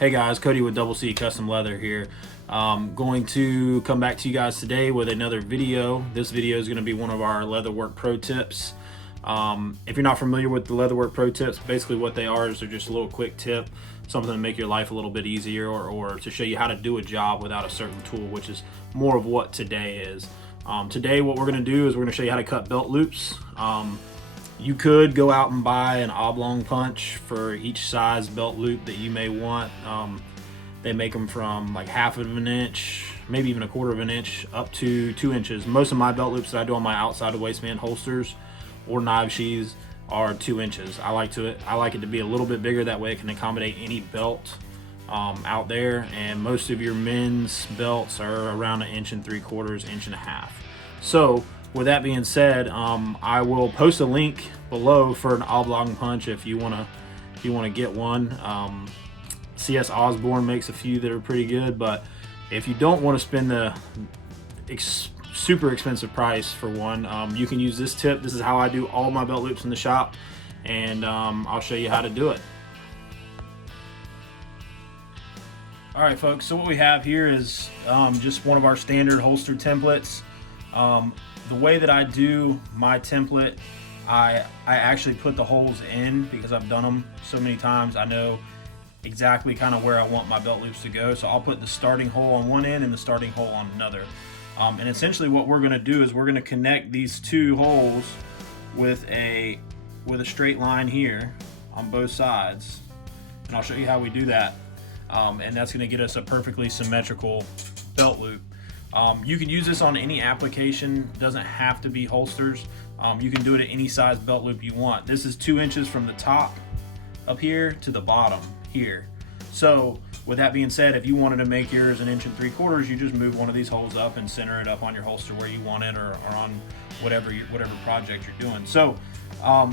Hey guys, Cody with Double C Custom Leather here. Going to come back to you guys today with another video. This video is going to be one of our Leatherwork Pro Tips. If you're not familiar with the Leatherwork Pro Tips, basically what they are is they're just a little quick tip, something to make your life a little bit easier or to show you how to do a job without a certain tool, which is more of what today is. Today what we're going to do is we're going to show you how to cut belt loops. You could go out and buy an Oblong Punch for each size belt loop that you may want. They make them from like 1/2 of an inch, maybe even 1/4 of an inch, up to 2 inches. Most of my belt loops that I do on my outside of waistband holsters or knife sheaths are 2 inches. I like it to be a little bit bigger, that way it can accommodate any belt out there. And most of your men's belts are around 1 3/4 1.5 inches. So with that being said, I will post a link below for an Oblong Punch if you wanna get one. CS Osborne makes a few that are pretty good, but if you don't want to spend the super expensive price for one, you can use this tip. This is how I do all my belt loops in the shop, and I'll show you how to do it. All right, folks. So what we have here is just one of our standard holster templates. The way that I do my template, I actually put the holes in because I've done them so many times. I know exactly kind of where I want my belt loops to go. So I'll put the starting hole on one end and the starting hole on another. And essentially what we're going to do is we're going to connect these two holes with a straight line here on both sides. And I'll show you how we do that. And that's going to get us a perfectly symmetrical belt loop. You can use this on any application. It doesn't have to be holsters. You can do it at any size belt loop you want. This is 2 inches from the top up here to the bottom here. So with that being said, if you wanted to make yours 1 3/4 inches, you just move one of these holes up and center it up on your holster where you want it, or on whatever project you're doing. So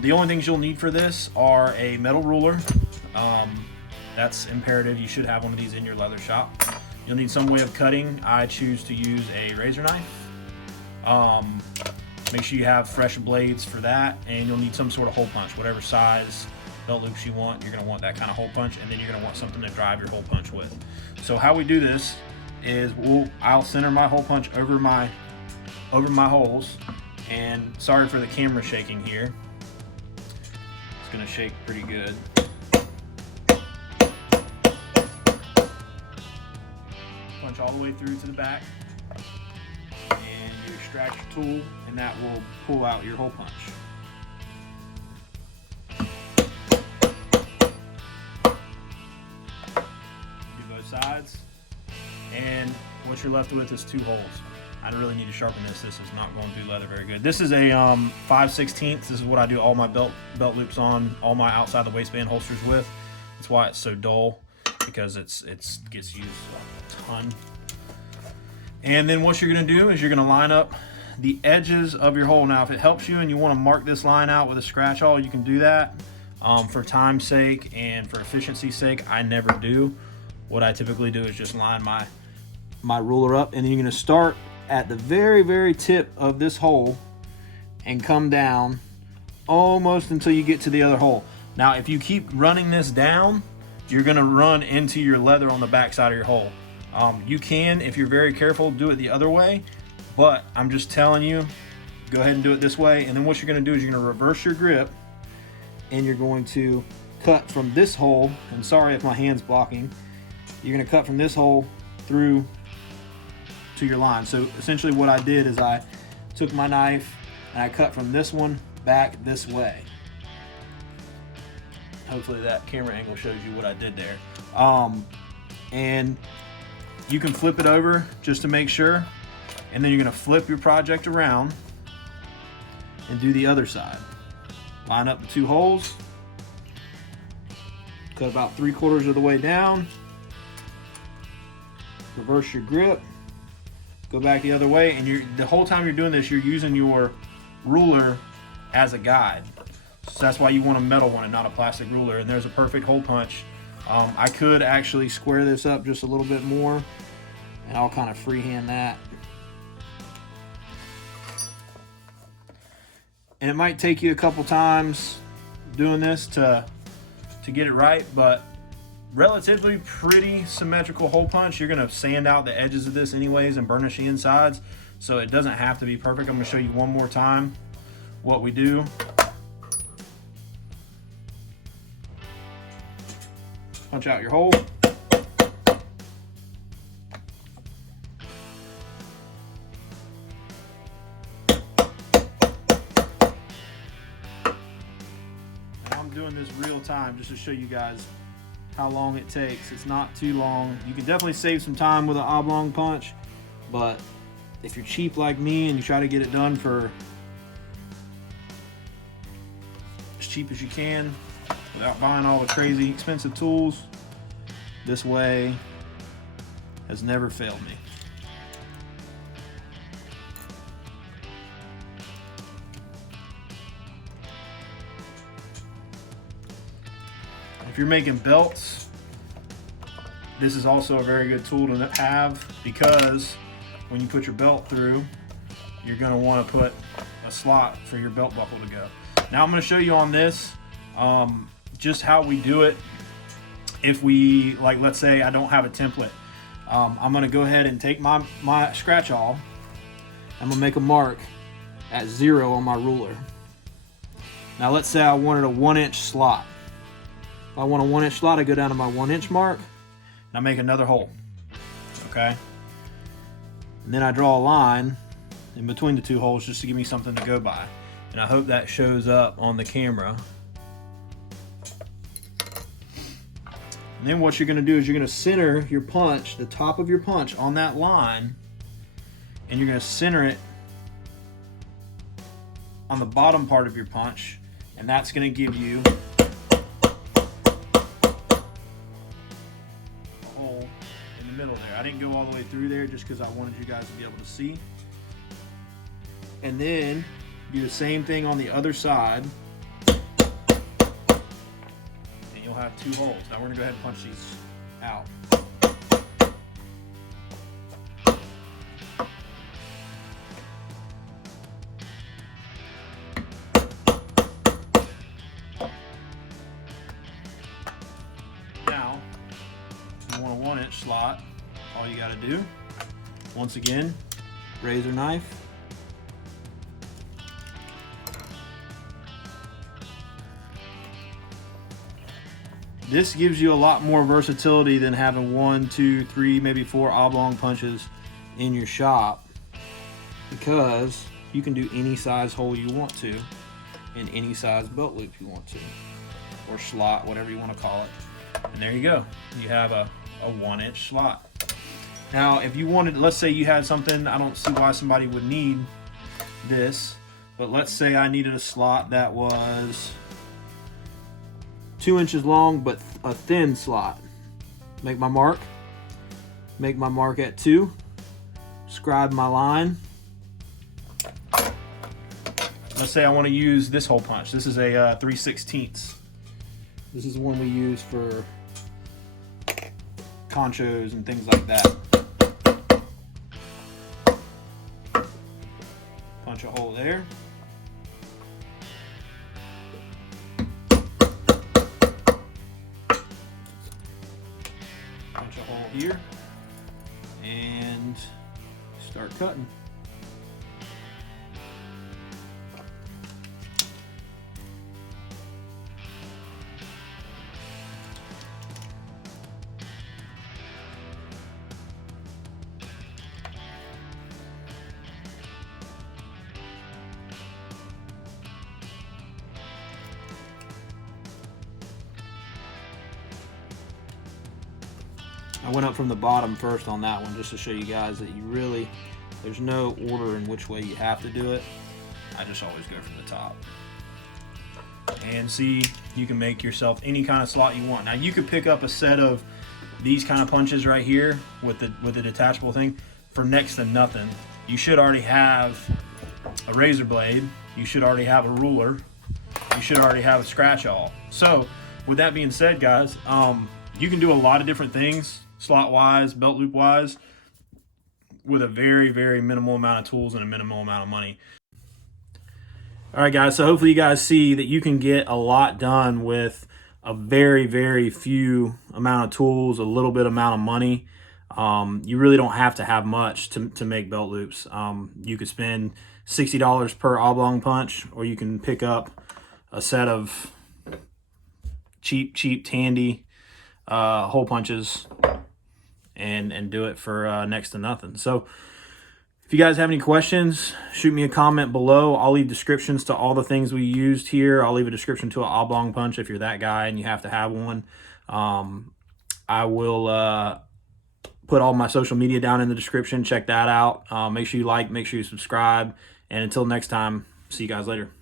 the only things you'll need for this are a metal ruler. That's imperative. You should have one of these in your leather shop. You'll need some way of cutting. I choose to use a razor knife. Make sure you have fresh blades for that, and you'll need some sort of hole punch, whatever size belt loops you want. You're going to want that kind of hole punch, and then you're going to want something to drive your hole punch with. So how we do this is I'll center my hole punch over my holes, and sorry for the camera shaking here. It's going to shake pretty good. Punch all the way through to the back, and you extract your tool, and that will pull out your hole punch. Do both sides, and what you're left with is 2 holes. I don't really need to sharpen this. This is not going through leather very good. This is a 5/16. This is what I do all my belt loops on, all my outside the waistband holsters with. That's why it's so dull, because it gets used a ton. And then what you're going to do is you're going to line up the edges of your hole. Now if it helps you and you want to mark this line out with a scratch awl, you can do that. For time's sake and for efficiency's sake, I never do. What I typically do is just line my ruler up, and then you're going to start at the very tip of this hole and come down almost until you get to the other hole. Now if you keep running this down, you're going to run into your leather on the back side of your hole. You can, if you're very careful, do it the other way, but I'm just telling you, go ahead and do it this way. And then what you're going to do is you're going to reverse your grip, and you're going to cut from this hole, and sorry if my hand's blocking, you're going to cut from this hole through to your line. So essentially what I did is I took my knife and I cut from this one back this way. Hopefully that camera angle shows you what I did there. And you can flip it over just to make sure, and then you're going to flip your project around and do the other side. Line up the 2 holes, cut about 3/4 of the way down, reverse your grip, go back the other way, and the whole time you're doing this, you're using your ruler as a guide. So that's why you want a metal one and not a plastic ruler. And there's a perfect hole punch. I could actually square this up just a little bit more, and I'll kind of freehand that. And it might take you a couple times doing this to get it right, but relatively pretty symmetrical hole punch. You're gonna sand out the edges of this anyways and burnish the insides, so it doesn't have to be perfect. I'm gonna show you one more time what we do. Punch out your hole. I'm doing this real time just to show you guys how long it takes. It's not too long. You can definitely save some time with an oblong punch, but if you're cheap like me and you try to get it done for as cheap as you can without buying all the crazy expensive tools, this way has never failed me. If you're making belts, this is also a very good tool to have, because when you put your belt through, you're going to want to put a slot for your belt buckle to go. Now I'm going to show you on this just how we do it. If we, like, let's say I don't have a template, I'm going to go ahead and take my scratch awl. I'm going to make a mark at 0 on my ruler. Now let's say I wanted a 1-inch slot. If I want a 1-inch slot, I go down to my 1-inch mark and I make another hole. Okay. And then I draw a line in between the two holes just to give me something to go by. And I hope that shows up on the camera. And then what you're going to do is you're going to center your punch, the top of your punch, on that line, and you're going to center it on the bottom part of your punch, and that's going to give you a hole in the middle there. I didn't go all the way through there just because I wanted you guys to be able to see. And then do the same thing on the other side. You'll have 2 holes. Now we're going to go ahead and punch these out. Now, if you want a 1-inch slot, all you got to do, once again, razor knife. This gives you a lot more versatility than having 1, 2, 3, maybe 4 oblong punches in your shop, because you can do any size hole you want to in any size belt loop you want to, or slot, whatever you want to call it. And there you go. You have a 1-inch slot. Now, if you wanted, let's say you had something, I don't see why somebody would need this, but let's say I needed a slot that was 2 inches long, but a thin slot. Make my mark at 2, scribe my line. Let's say I want to use this hole punch. This is a 3/16. This is the one we use for conchos and things like that. Punch a hole there. Punch a hole here and start cutting. I went up from the bottom first on that one just to show you guys that there's no order in which way you have to do it. I just always go from the top. And see, you can make yourself any kind of slot you want. Now you could pick up a set of these kind of punches right here with the detachable thing for next to nothing. You should already have a razor blade. You should already have a ruler. You should already have a scratch awl. So with that being said, guys, you can do a lot of different things, slot wise, belt loop wise, with a very, very minimal amount of tools and a minimal amount of money. All right, guys, so hopefully you guys see that you can get a lot done with a very, very few amount of tools, a little bit amount of money. You really don't have to have much to make belt loops. You could spend $60 per oblong punch, or you can pick up a set of cheap Tandy hole punches and do it for next to nothing. So if you guys have any questions, shoot me a comment below. I'll leave descriptions to all the things we used here. I'll leave a description to an oblong punch if you're that guy and you have to have one. I will put all my social media down in the description. Check that out. Make sure you like, make sure you subscribe. And until next time, see you guys later.